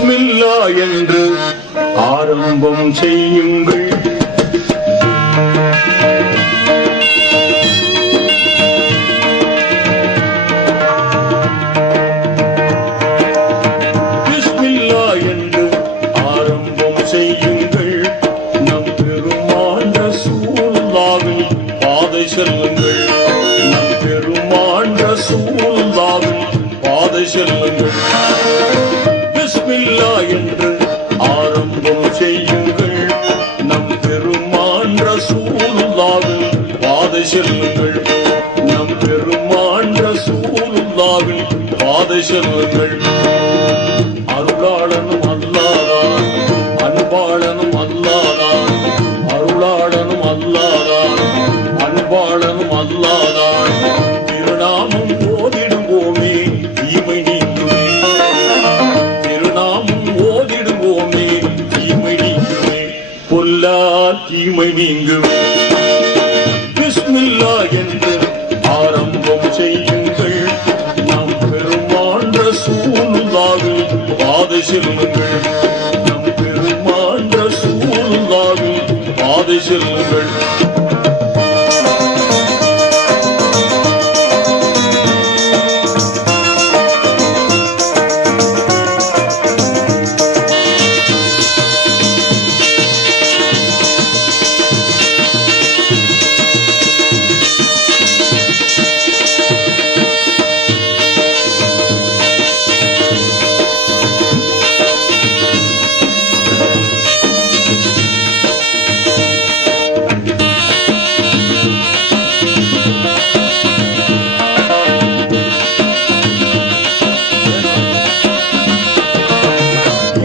பிஸ்மில்லா என்று ஆரம்பம் செய்யுங்கள். பிஸ்மில்லா என்று ஆரம்பம் செய்யுங்கள். நம் பெருமான் ரசூலுல்லாஹ்வின் பாதை செல்லுங்கள். நம் பெருமான் ரசூலுல்லாஹ்வின் பாதை செல்லுங்கள். பிஸ்மில்லா என்று ஆரம்பம் செய்யுங்கள். நம் பெருமான் ரசூலுல்லாஹ்வின் பாதை செல்லுங்கள். நம் பெருமான் ரசூலுல்லாஹ்வின் பாதை செல்லுங்கள். அருளாளனும் அல்லாஹ்தான், அன்பாளனும் அல்லாஹ்தான். அருளாளனும் அல்லாஹ்தான், அன்பாளனும் அல்லாஹ்தான். திருநாமம் ஓதிடுவோமே தீமை நீங்குமே. திருநாமம் ஓதிடுவோமே தீமை நீங்குமே. பொல்லா தீமை நீங்குமே. பிஸ்மில்லா என்று ஆரம்பம் செய்யுங்கள். நம் பெருமான் ரசூலுல்லாஹ்வின் பாதை செல்லுங்கள். நம் பெருமான் ரசூலுல்லாஹ்வின் பாதை செல்லுங்கள்.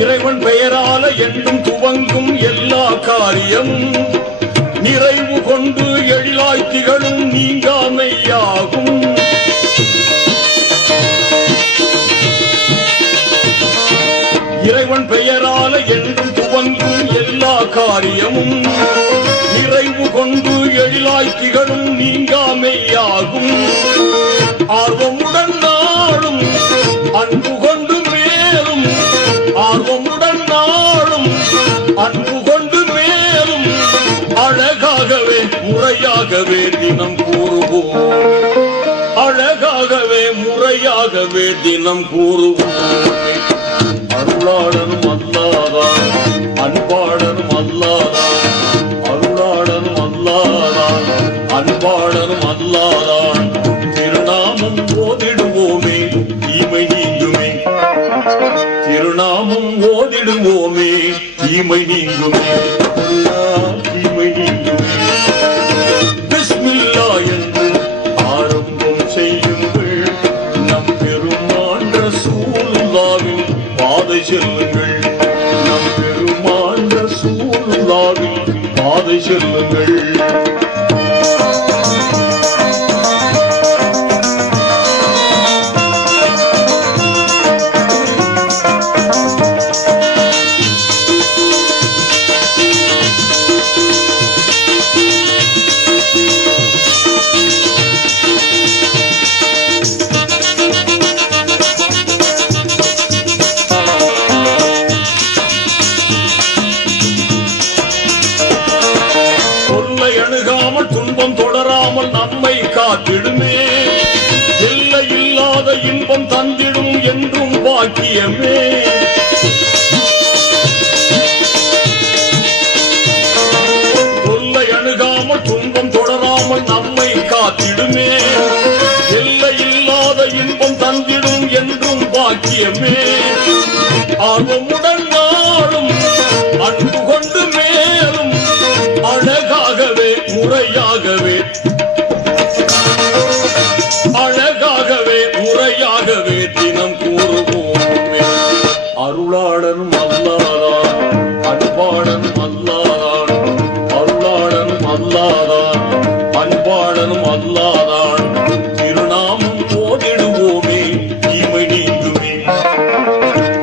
இறைவன் பெயரால என்றும் துவங்கும் எல்லா காரியமும் நிறைவு கொண்டு எழிலாய் திகழும் நீங்காமையாகும். இறைவன் பெயரால என்றும் துவங்கும் எல்லா காரியமும் நிறைவு கொண்டு எழிலாய் திகழும் நீங்காமையாகும். ஆர்வமுடன் நாளும் அன்பு கொண்டு மேலும், ஆர்வமுடன் நாளும் அன்பு கொண்டு மேலும் அழகாகவே முறையாகவே தினம் கூறுவோம். அழகாகவே முறையாகவே தினம் கூறுவோம். அருளாளனும் அல்லாஹ்தான், அன்பாளனும் அல்லாஹ்தான். அருளாளனும் அல்லாஹ்தான், அன்பாளனும் அல்லாஹ்தான். திருநாமம் ஓதிடுவோமே தீமை நீங்குமே. திருநாமம் ஓதிடுவோமே தீமை நீங்குமே. தீமை நீங்குமே. பிஸ்மில்லா என்று ஆரம்பம் செய்யுங்கள். நம் பெருமான் ரசூலுல்லாஹ்வின் பாதை செல்லுங்கள். நம் பெருமான் ரசூலுல்லாஹ்வின் பாதை செல்லுங்கள். அணுகாமல் துன்பம் தொடராமல் நம்மை காத்திடுமே. எல்லை இல்லாத இன்பம் தந்திடும் என்றும் பாக்கியமே. தொல்லை அணுகாமல் துன்பம் தொடராமல் நம்மை காத்திடுமே. எல்லை இல்லாத இன்பம் தந்திடும் என்றும் பாக்கியமே. ஆர்வமுடன் நாளும் அன்பு கொண்டு மேலும் அழகாகவே முறையாகவே, அழகாகவே முறையாகவே தினம் கூறுவோமே. அருளாளனும் அல்லாஹ்தான், அன்பாளனும் அல்லாஹ்தான். அருளாளனும் அல்லாஹ்தான், அன்பாளனும் அல்லாஹ்தான். திருநாமம் ஓதிடுவோமே தீமை நீங்குமே.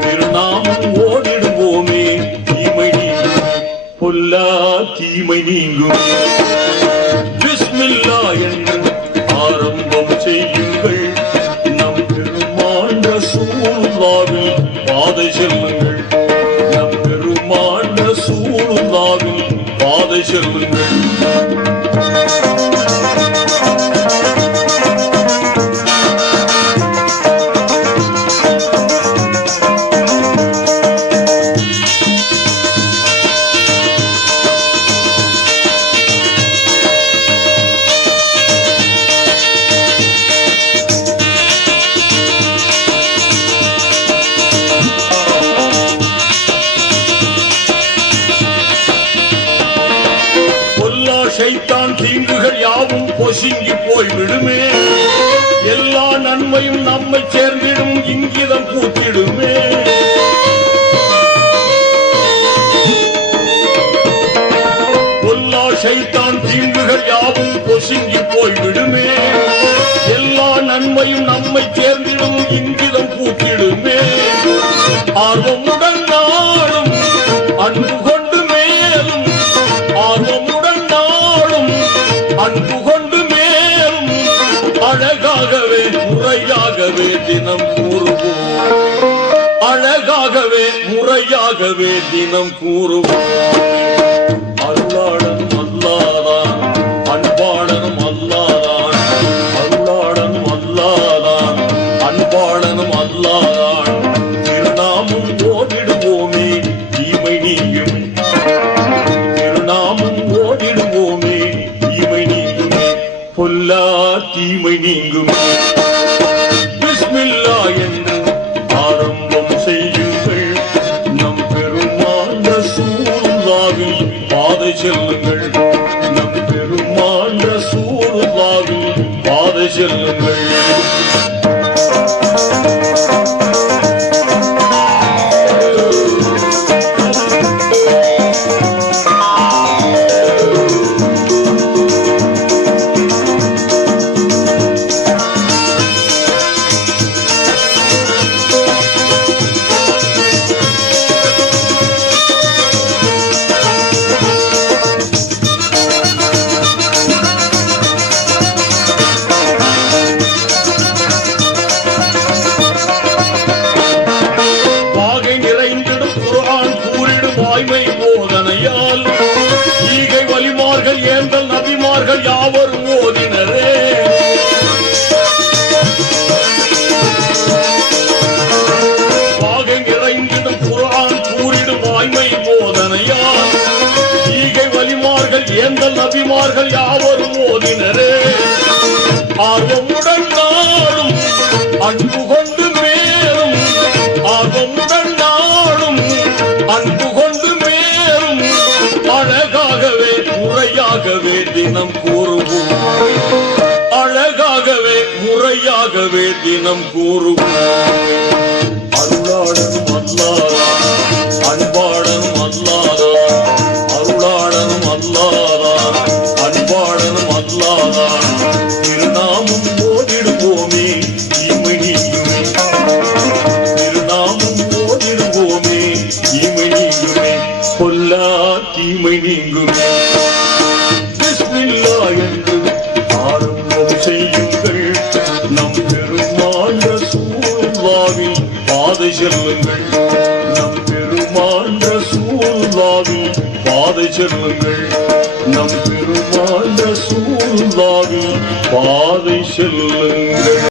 திருநாமம் ஓதிடுவோமே தீமை நீங்குமே. பொல்லா தீமை நீங்குமே. பிஸ்மில்லா என்று ஆரம்பம் செய்யுங்கள். நம் பெருமான் ரசூலுல்லாஹ்வின் பாதை செல்லுங்கள். ஷைத்தான் தீங்குகள் யாவும் பொசுங்கி போய்விடுமே. எல்லா நன்மையும் நம்மை சேர்ந்திடும், இங்கிதம் பூத்திடுமே. பொல்லா ஷைத்தான் தீங்குகள் யாவும் பொசுங்கி போய்விடுமே. எல்லா நன்மையும் நம்மை சேர்ந்திடும், இங்கிதம் பூத்திடுமே. ஆர்வமுடன் நாளும் அன்பு கொண்டு மேலும், ஆர்வமுடன் நாளும் அன்பு கொண்டு மேலும், அழகாகவே முறையாகவே தினம் கூறுவோம். அழகாகவே முறையாகவே தினம் கூறுவோம். அருளாளனும் அல்லாதான், அன்பாளனும் அல்லாதான், அருளாளனும் அல்லாதான், அன்பாளனும் அல்லாதான். திருநாமும் ஓடிடுவோமே தீமை நீங்கும், திருநாமும் ஓடிடுவோமே தீமை நீங்குமே. பொல்லா தீமை நீங்குமே. பிஸ்மில்லா என்று ஆரம்பம் செய்யுங்கள். நம் பெருமான் ரசூலுல்லாஹில் பாதை செல்லுங்கள். நம் பெருமான் ரசூலுல்லாஹில் பாதை செல்லுங்கள். போதனையால் ஈகை வலிமார்கள் ஏந்தல் நபிமார்கள் யாவரும் ஓதினரே. பாகை நிறைந்திடும் குர்ஆன் கூறிடும் வாய்மை போதனையால் ஈகை வலிமார்கள் ஏந்தல் நபிமார்கள் யாவரும் ஓதினரே. ஆர்வமுடன் நாளும் அன்பு கொண்டு மேலும், ஆர்வமுடன் நாளும் அன்பு கொண்டு மேலும், அழகாகவே முறையாகவே தினம் கூறுவோம். அழகாகவே முறையாகவே தினம் கூறுவோம். அருளாளனும் அல்லாதான், அன்பாளனும் அல்லாதான், அருளாளனும் அல்லாதான், அன்பாளனும் அல்லாதான். திருநாமும் ஓடிடுவோமே தீமை நீங்குமே. திருநாமும் ஓடிடுவோமே தீமை நீங்குமே. பொல்லா தீமை நீங்குமே. பிஸ்மில்லா என்று ஆரம்பம் செய்யுங்கள். நம் பெருமான் ரசூலுல்லாஹில் பாதை செல்லுங்கள்.